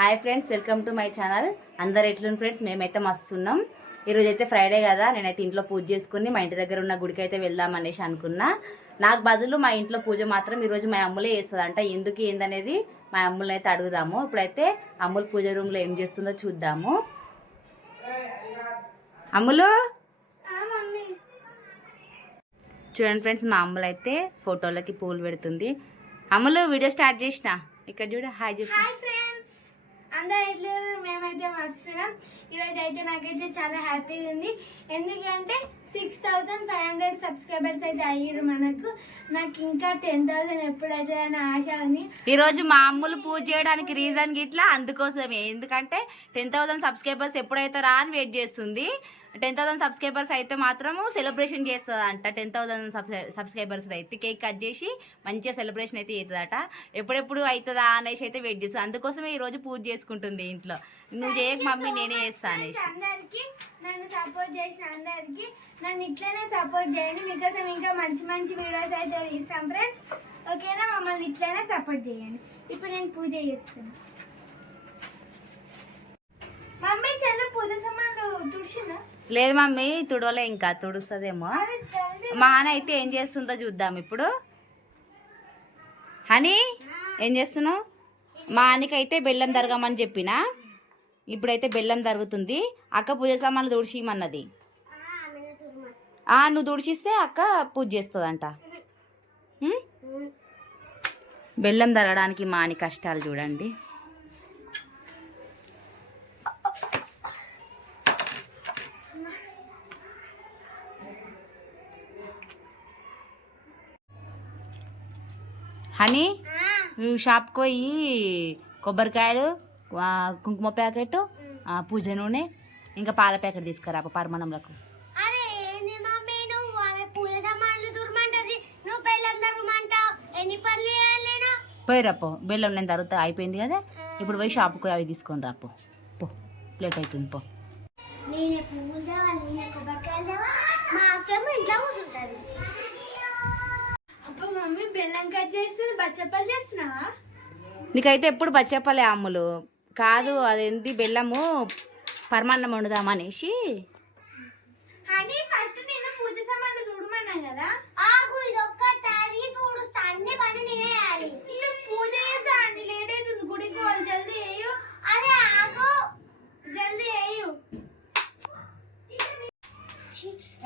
Hi friends welcome to my channel. అందరు ఎట్లున్న friends? మేమైతే మస్తున్నాం. ఈరోజు అయితే ఫ్రైడే కదా నేనైతే ఇంట్లో పూజ చేసుకుని మా ఇంటి దగ్గర ఉన్న గుడికి అయితే వెళ్దాం అనేసి అనుకున్నా. నాకు బదులు మా ఇంట్లో పూజ మాత్రం ఈరోజు మా అమ్ములే చేస్తుందంట. ఎందుకు ఏందనేది మా అమ్ముల్ని అయితే అడుగుదాము. ఇప్పుడైతే అమ్ములు పూజ రూమ్లో ఏం చేస్తుందో చూద్దాము. అమ్ములు? చూడండి ఫ్రెండ్స్ మా అమ్ములు అయితే ఫోటోలకి పూలు పెడుతుంది. అమ్ములు వీడియో స్టార్ట్ చేసిన? ఇక్కడ చూడ హాయ్ చెప్పు. ఫ్రెండ్స్. అందరు ఎట్లా మేమైతే మస్తున్నాం ఈరోజు అయితే నాకైతే చాలా హ్యాపీగా ఉంది. ఎందుకంటే six thousand five hundred subscribers అయితే అయ్యారు మనకు. నాకు ఇంకా టెన్ థౌజండ్ ఎప్పుడైతే అని ఆశ ఉంది ఈరోజు మామూలు మా అమ్ములు పూజ చేయడానికి రీజన్ గిట్లా అందుకోసమే. ఎందుకంటే టెన్ థౌసండ్ సబ్స్క్రైబర్స్ ఎప్పుడైతారా అని వెయిట్ చేస్తుంది. టెన్ థౌసండ్ సబ్స్క్రైబర్స్ అయితే మాత్రము సెలబ్రేషన్ చేస్తుంది అంట టెన్ థౌసండ్ సబ్స్క్రైబర్స్ అయితే. కేక్ కట్ చేసి మంచిగా సెలబ్రేషన్ అయితే అవుతుందట ఎప్పుడెప్పుడు అవుతుందా అనేసి అయితే వెయిట్ చేస్తుంది. అందుకోసమే ఈరోజు పూజ చేసుకుంటుంది ఇంట్లో. నువ్వు చేయక మమ్మీ నేనే చేస్తా అనేసి. అందరికి నన్ను సపోర్ట్ చేసిన అందరికి నన్ను ఇట్లనే సపోర్ట్ చేయండి మీకోసం ఇంకా మంచి మంచి వీడియోస్ అయితే తీస్తాం ఫ్రెండ్స్ ఓకేనా? మమ్మల్ని ఇట్లనే సపోర్ట్ చేయండి. ఇప్పుడు నేను పూజ చేస్తాను మమ్మీ చెల్లి పూజ సామాన్లు తుడిచిందా? లేదు మమ్మీ తుడవలే ఇంకా తుడుస్తుందేమో. మా అన్న అయితే ఏం చేస్తుందో చూద్దాం ఇప్పుడు. హనీ ఏం చేస్తున్నావు? మా అన్నకైతే బెల్లం తరగమని చెప్పిన. ఇప్పుడైతే బెల్లం తరుగుతుంది. అక్క పూజ సామాన్లు తుడిచిమన్నది ఆ, నువ్వు తుడిచిస్తే అక్క పూజ చేస్తుందంట? బెల్లం తరగడానికి మా అని కష్టాలు చూడండి. హనీ నువ్వు షాప్కి పోయి కొబ్బరికాయలు కుంకుమ ప్యాకెట్ ఆ, పూజ నూనె ఇంకా పాల ప్యాకెట్ తీసుకురా పరమాణంలకు పోయిరాపో బెల్లం నేను? తరుగుతా అయిపోయింది కదా? ఇప్పుడు పోయి షాప్కి పోయి అవి తీసుకొని రాపో పో ప్లేట్ అవుతుంది పో. నీకైతే ఎప్పుడు బచ్చేపలే అమ్ములు. కాదు అదేంటి బెల్లము పరమాన్నం వండుదామనేసి. అని ఫస్ట్ నేను పూజ గుడికి జల్దీ వేయు అరే ఆగు. జల్దీ వేయు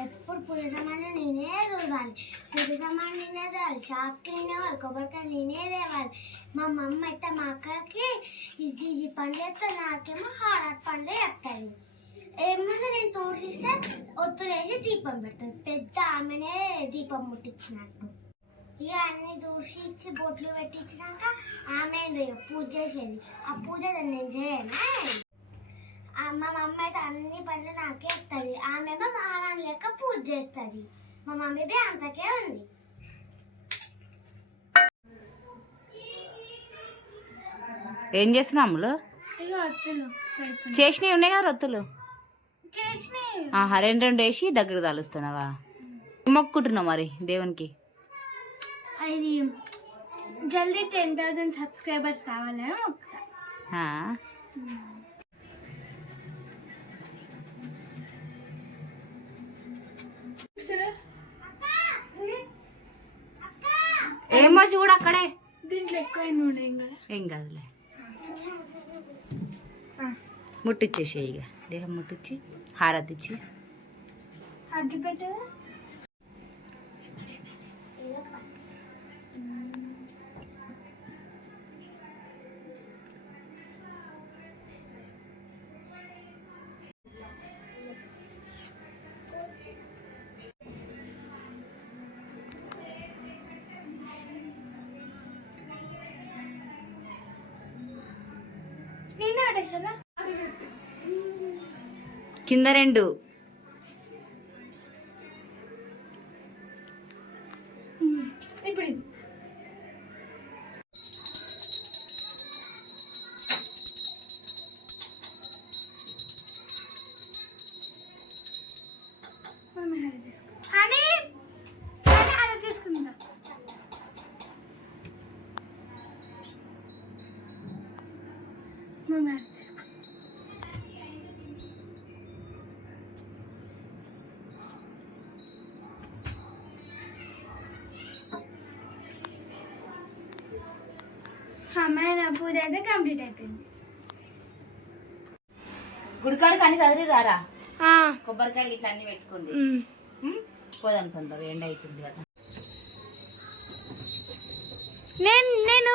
ఎప్పుడు పూజ సామాన్లు నేనే చూడాలి పూజ సామాన్లు నేనే తేవాలి షాప్కి నేనే వాళ్ళు కొబ్బరికాయ నేనే తేవాలి మా మమ్మ అయితే మా అక్కకి ఈజీ ఈజీ పనులు చెప్తాను నాకేమో హార్డ్ హార్డ్ పనులు చెప్తాను ఏమన్నా నేను తోడిస్తే ఒత్తులేసి దీపం పెడతాను పెద్ద ఆమెనే దీపం ముట్టించినట్టు. ఇక అన్ని దూసి ఇచ్చి బొట్లు పెట్టించినాక ఆమె ఏందో పూజ చేసేది. ఆ పూజ నేను చేయను? మా మమ్మ అయితే అన్ని పనులు నాకే ఇస్తుంది ఆమెమో మహారాణి లెక్క పూజ చేస్తుంది. మా మమ్మీ బి అంతకే ఉంది. ఏం చేస్తున్నావు అమ్ములు? చేసినవి ఉన్నాయి కదా రొత్తులు? రెండు రెండు వేసి దగ్గర తలుస్తున్నావా? మొక్కుంటున్నావు మరి దేవునికి? అది జల్దీ టెన్ థౌసండ్ సబ్స్క్రైబర్స్ కావాలని మొక్కుతా. ఆ. ఏమో చూడు అక్కడే? దీంట్లో ఎక్కువ నూనె ఏం కదా. ఏం కాదులే. ముట్టిచ్చేసి ఇక. దేహం ముట్టించి హారతిచ్చి అగ్గి పెట్టు. కింద రెండు. పూజ అయితే కంప్లీట్ అయిపోయింది. గుడికాడు కానీ చదివి రారా కొబ్బరికాయలు ఇట్లా అన్ని పెట్టుకోండి? పోదాం తొందర ఎండ అవుతుంది కదా. నేను నేను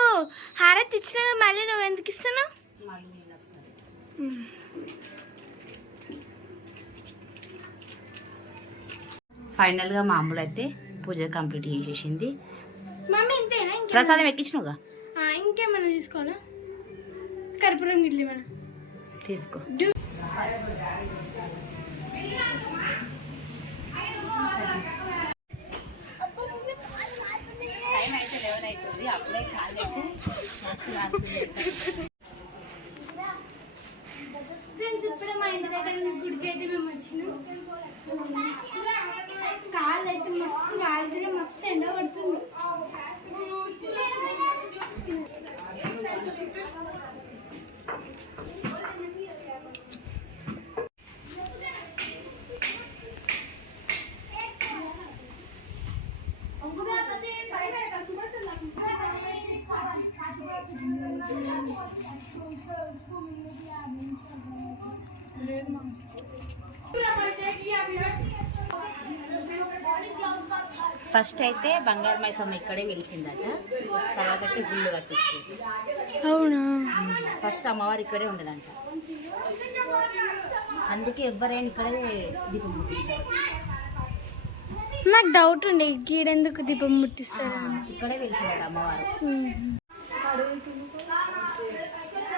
హారతి ఇచ్చిన మళ్ళీ నువ్వు ఎందుకు ఇస్తున్నావు? మళ్ళీ నేను ఒకసారి ఇస్తాను. ఫైనల్గా మామూలు అయితే పూజ కంప్లీట్ చేసేసింది. మమ్మీ ఇంతేనా? ప్రసాదం ఎక్కించినవుగా? ఇంకేమైనా తీసుకోవాలా? కర్పూరం గిట్ల ఏమైనా? తీసుకో. అప్పుడే కాలేదు ఫ్రెండ్స్ ఇప్పుడే మా ఇంటి దగ్గర గుడికి అయితే మేము వచ్చినాం. కాళ్ళు అయితే మస్తు కాలుతున్నాయి మస్తు ఎండ పడుతుంది ఫస్ట్ అయితే బంగారు మైసమ్మ ఇక్కడే వెలిసిందట. తర్వాత అయితే గుళ్ళు కట్టించింది అవునా? ఫస్ట్ అమ్మవారు ఇక్కడే ఉండదంట. అందుకే ఎవరైనా ఇక్కడే దీపం ముట్టిస్తారు. నాకు డౌట్ ఉండే గీడెందుకు దీపం ముట్టిస్తారా ఇక్కడే వెలిసిందట అమ్మవారు. మ్మ్.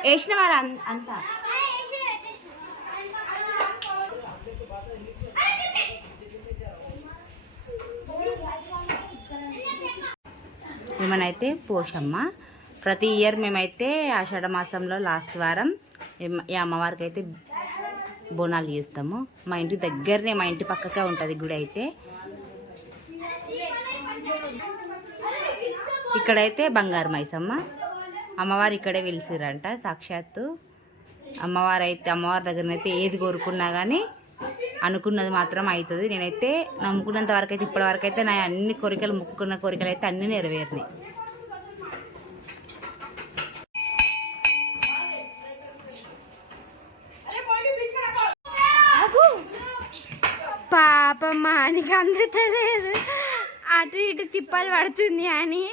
వేసిన వారు అంతా మేమనైతే పోషమ్మ. ప్రతి ఇయర్ మేమైతే ఆషాఢ మాసంలో లాస్ట్ వారం ఈ- ఈ అమ్మవారికి అయితే బోనాలు చేస్తాము. మా ఇంటి దగ్గరనే మా ఇంటి పక్కకే ఉంటుంది గుడి అయితే. ఇక్కడైతే బంగారు మైసమ్మ. అమ్మవారు ఇక్కడే వెలిసిరంట సాక్షాత్తు. అమ్మవారు అయితే అమ్మవారి దగ్గరనైతే ఏది కోరుకున్నా కానీ అనుకున్నది మాత్రం అవుతుంది నేనైతే నమ్ముకున్నంత వరకు అయితే ఇప్పటి వరకు అయితే నా అన్ని కోరికలు మొక్కుకున్న కోరికలు అయితే అన్నీ నెరవేరినాయి. పాప మానికి అందుతలేదు అటు ఇటు తిప్పలు పడుతుంది అని.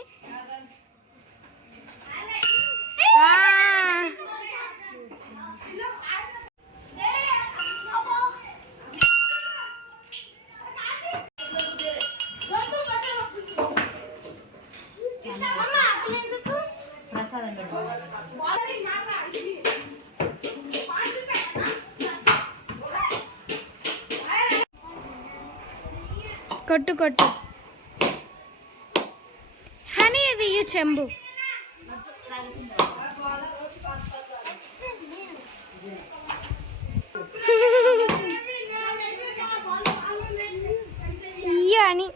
కొట్టు కొట్టు. హనీ ఇది చెంబు ఇయ్యు అని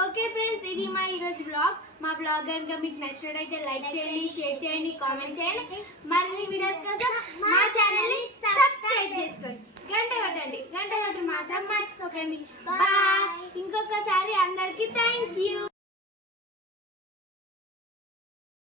ఓకే ఫ్రెండ్స్ ఇది మా ఈరోజు బ్లాగ్ మా బ్లాగ్ కనుక మీకు నచ్చినట్టయితే లైక్ చేయండి షేర్ చేయండి కామెంట్ చేయండి. మరిన్ని వీడియోస్ కోసం మా ఛానల్ని సబ్స్క్రైబ్ చేసుకోండి. గంట కొట్టండి. గంట కొట్టడం మాత్రం మర్చిపోకండి. బాయ్ ఇంకొకసారి అందరికి థ్యాంక్ యూ